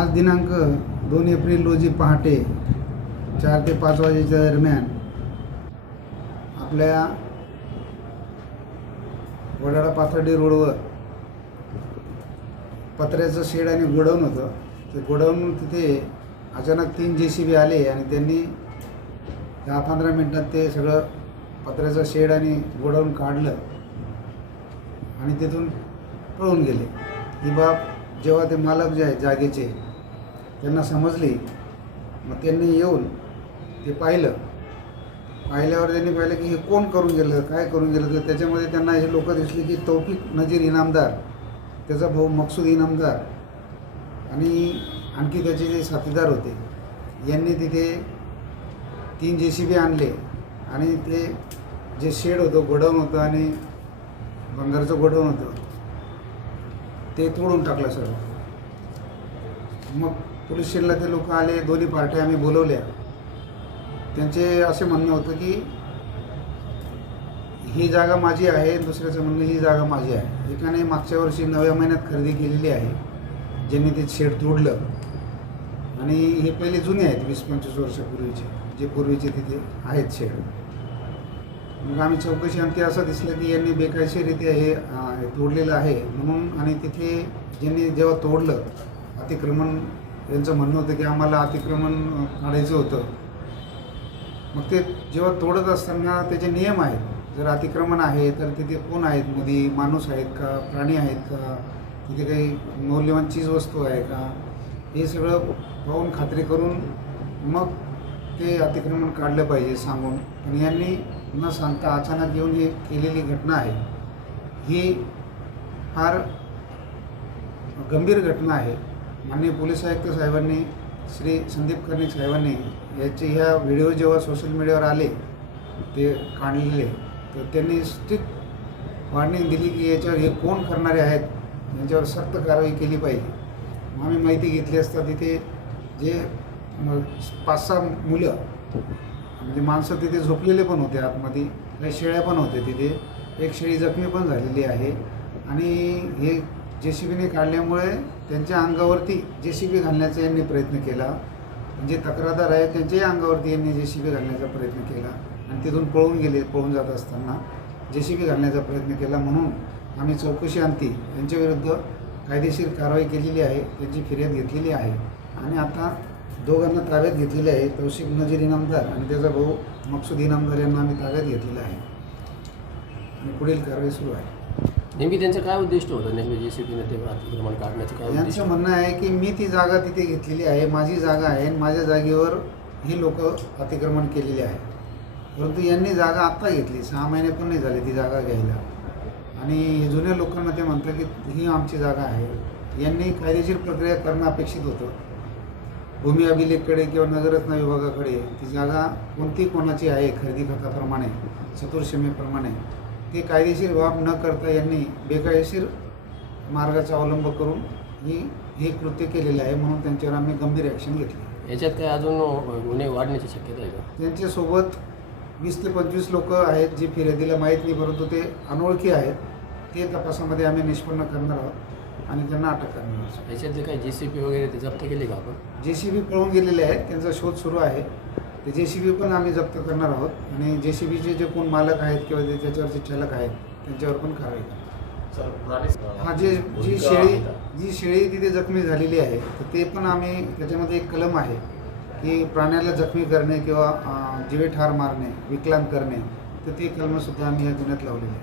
आज दिनांक 2 एप्रिल रोजी पहाटे 4 ते 5 वाजेच्या दरम्यान आपल्या वडाळा पाथर्डी रोडवर पत्र्याचं शेड आणि गोडाऊन होतं. ते गोडाऊन तिथे अचानक 3 JCB आले आणि त्यांनी 10-15 मिनिटात ते सगळं पत्र्याचं शेड आणि गोडाऊन काढलं आणि तिथून पळून गेले. ही बाब जेव्हा ते मालक जे आहेत जागेचे त्यांना समजली, मग त्यांनी येऊन ते पाहिल्यावर त्यांनी पाहिलं की हे कोण करून गेलं, काय करून गेलं. तर त्याच्यामध्ये त्यांना हे लोक दिसले की तौफिक नजीर इनामदार, त्याचा भाऊ मकसूद इनामदार आणि आणखी त्याचे जे साथीदार होते, यांनी तिथे 3 JCB आणले आणि ते जे शेड होतं, गोडाऊन होतं आणि भंगारचं गोडाऊन होतं ते तोडून टाकलं सर. मग पोलीस स्टेशनला ते लोक आले, दोन्ही पार्ट्या आम्ही बोलवल्या. त्यांचे असे म्हणणं होतं की ही जागा माझी आहे, दुसऱ्याचं म्हणणं ही जागा माझी आहे. एकाने मागच्या वर्षी 9व्या महिन्यात खरेदी केलेली आहे, ज्यांनी ते शेड तोडलं आणि हे पहिले जुने आहेत 20-25 वर्षापूर्वीचे, जे पूर्वीचे तिथे आहेत शेड. मग आम्ही चौकशी अंती असं दिसलं की यांनी बेकायदेशीररित्या हे तोडलेलं आहे म्हणून. आणि तिथे ज्यांनी जेव्हा तोडलं, अतिक्रमण, यांचं म्हणणं होतं की आम्हाला अतिक्रमण काढायचं होतं. मग ते जेव्हा तोडत असताना त्याचे नियम आहेत. जर अतिक्रमण आहे तर तिथे कोण आहेत, मध्ये माणूस आहेत का, प्राणी आहेत का, तिथे काही मौल्यवान चीजवस्तू आहे का, हे सगळं पाहून खात्री करून मग ते अतिक्रमण काढलं पाहिजे सांगून. पण यांनी न सांगता अचानक येऊन ही केलेली घटना आहे, ही फार गंभीर घटना आहे. माननीय पोलीस आयुक्त साहेबांनी, श्री संदीप कर्णिक साहेबांनी ह्या व्हिडिओ जेव्हा सोशल मीडियावर आले ते काढलेले, तर त्यांनी स्ट्रिक्ट वॉर्निंग दिली की याच्यावर हे कोण करणारे आहेत, यांच्यावर सक्त कारवाई केली पाहिजे. मग आम्ही माहिती घेतली असता तिथे जे 5-6 मुलं म्हणजे माणसं तिथे झोपलेले पण होते, आतमध्ये काही शेळ्या पण होत्या तिथे. एक शेळी जखमी पण झालेली आहे आणि हे JCBने काढल्यामुळे त्यांच्या अंगावरती JCB घालण्याचा यांनी प्रयत्न केला. जे तक्रारदार आहेत त्यांच्याही अंगावरती यांनी JCB घालण्याचा प्रयत्न केला आणि तिथून पळून गेले. पळून जात असताना JCB घालण्याचा प्रयत्न केला म्हणून आम्ही चौकशी अंती यांच्याविरुद्ध कायदेशीर कारवाई केलेली आहे, त्यांची फिर्याद घेतलेली आहे आणि आता दोघांना ताब्यात घेतलेले आहे. तौफिक नजीर इनामदार आणि त्याचा भाऊ मकसूद इनामदार यांना आम्ही ताब्यात घेतलेलं आहे आणि पुढील कारवाई सुरू आहे. नेमकी त्यांचं काय उद्दिष्ट होतं, नेमकी JCBने ते अतिक्रमण काढण्याचं काय उद्दिष्ट? यांचं म्हणणं आहे की मी ती जागा तिथे घेतलेली आहे, माझी जागा आहे आणि माझ्या जागेवर ही लोक अतिक्रमण केलेली आहे. परंतु यांनी जागा आत्ता घेतली, 6 महिने पण नाही झाले ती जागा घ्यायला. आणि जुन्या लोकांना ते म्हणतात की ही आमची जागा आहे. यांनी कायदेशीर प्रक्रिया करणं अपेक्षित होतं. भूमी अभिलेखकडे किंवा नगररत्न विभागाकडे ती जागा कोणती कोणाची आहे खरेदी खताप्रमाणे, चतुर्सीमेप्रमाणे ते कायदेशीर बाब न करता यांनी बेकायदेशीर मार्गाचा अवलंब करून हे कृत्य केलेलं आहे. म्हणून त्यांच्यावर आम्ही गंभीर ॲक्शन घेतली. याच्यात काय अजून गुन्हे वाढण्याची शक्यता आहे का? त्यांच्यासोबत 20 ते 25 लोक आहेत जे फिर्यादीला माहीत नाही, परंतु ते अनोळखी आहेत. ते तपासामध्ये आम्ही निष्पन्न करणार आहोत आणि त्यांना अटक करणार आहोत. याच्यात जे काही JCB वगैरे ते जप्त केले का आपण? JCB पळून गेलेले आहेत, त्यांचा शोध सुरू आहे. ते JCB पण आम्ही जप्त करणार आहोत आणि JCBचे जे कोण मालक आहेत किंवा त्याच्यावरचे चालक आहेत त्यांच्यावर पण कारवाई करणार. हा जी शेळी तिथे जखमी झालेली आहे तर ते पण आम्ही, त्याच्यामध्ये एक कलम आहे की प्राण्याला जखमी करणे किंवा जीवे ठार मारणे, विकलांग करणे, तर ते कलमसुद्धा आम्ही या गुन्ह्यात लावलेले आहे.